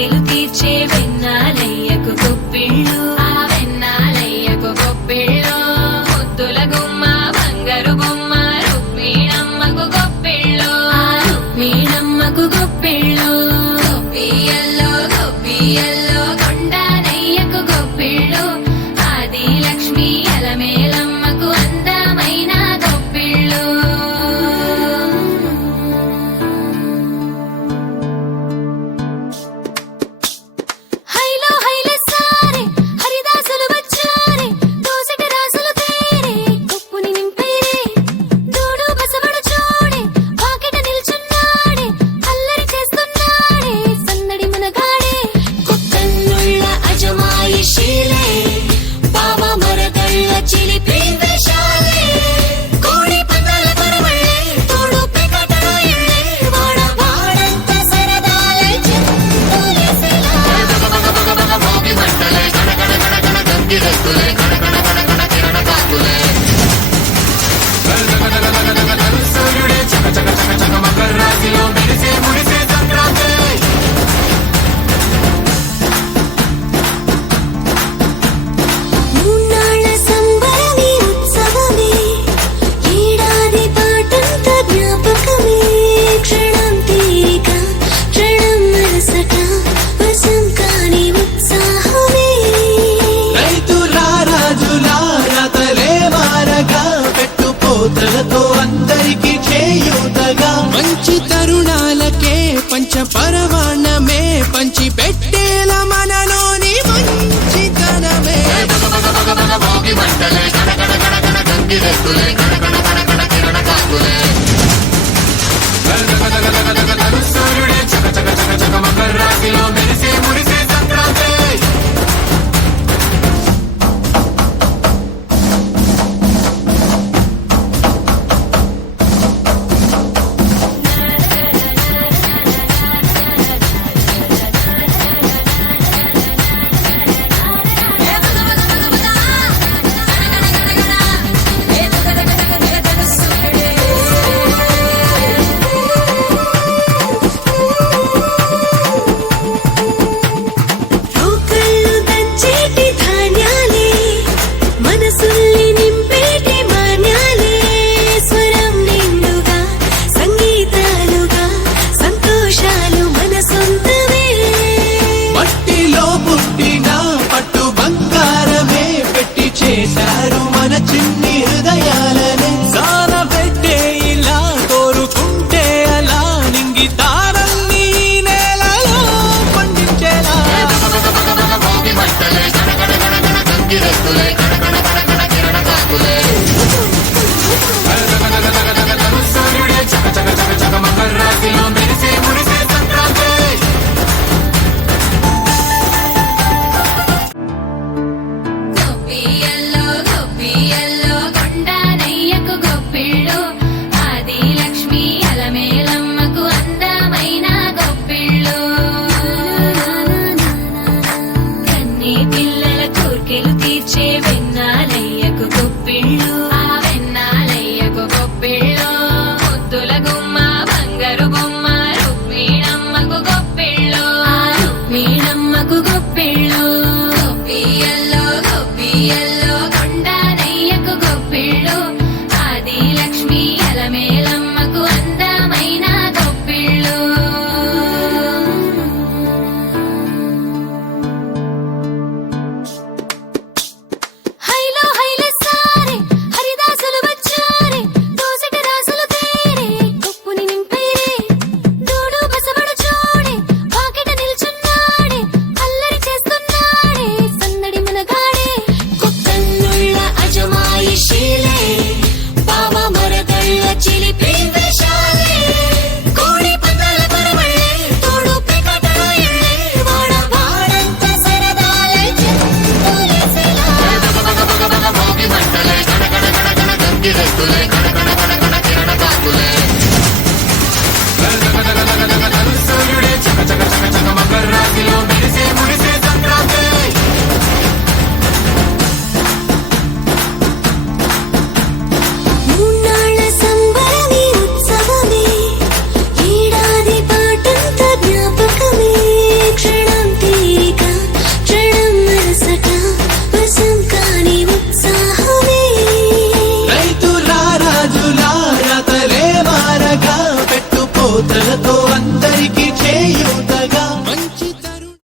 కోర్కెలు తీర్చే వెన్నాలయ్యకు గొప్పిళ్ళు, ఆ వెన్నాలయ్యకు గొప్పిళ్ళు. ముద్దుల గుమ్మ బంగారు బొమ్మ రుక్మిణమ్మకు గొప్పిళ్ళు, ఆ రుక్మిణమ్మకు గొప్పిళ్ళు. గొప్పియల్లో గొప్పియల్లో కొండానయ్యకు గొప్పిళ్ళు, ఆది లక్ష్మి అలమేలమ్మకు అందమైన గొప్పిళ్ళు. హైలో హైల సారే హరిదాసులు వచ్చారే, దోసటి రాసులు తేరే కొప్పుని నింపేరే. దూడు బసవడు చూడే వాకిట నిల్చున్నాడే, అల్లరి చేస్తున్నాడే సందడి మనగాడే. కొత్తన్నుళ్ళ అజమాయిషీలే బావ మరదళ్ళ చిలిపి వేషాలే. కోడి పందాల పరవళ్ళే తోడు పెకటడ ఇళ్ళే, వాడ వాడంత సరదాలే చిందులేసేలా. భోగి మంటలే గడగడ గడగడ గంగిరెద్దులే గడగడ గడగడ కిరణ కాకులే. సూర్యుడే చక చక చక చక మకర రాశిలో మెరిసే ముడిసే సంక్రాంతి. మూన్నాళ్ళ సంబరమే ఉత్సవమే, ఏడాది పాటంత జ్ఞాపకమే. క్షణం తీరిక క్షణం మనసట వశం కాని ఉత్సాహమే. రైతుల రాజుల రాతలే మారగా, పెట్టుపోతలతో అందరికి చేయూతగా. మంచి తరుణాలకే పంచ పరమాన్నమే పంచి పెట్టేల మనలోని మంచితనమే. భోగి మంటలే గడగడ గడగడ గంగిరెద్దులే గడగడ గడగడ కిరణ కాకులే.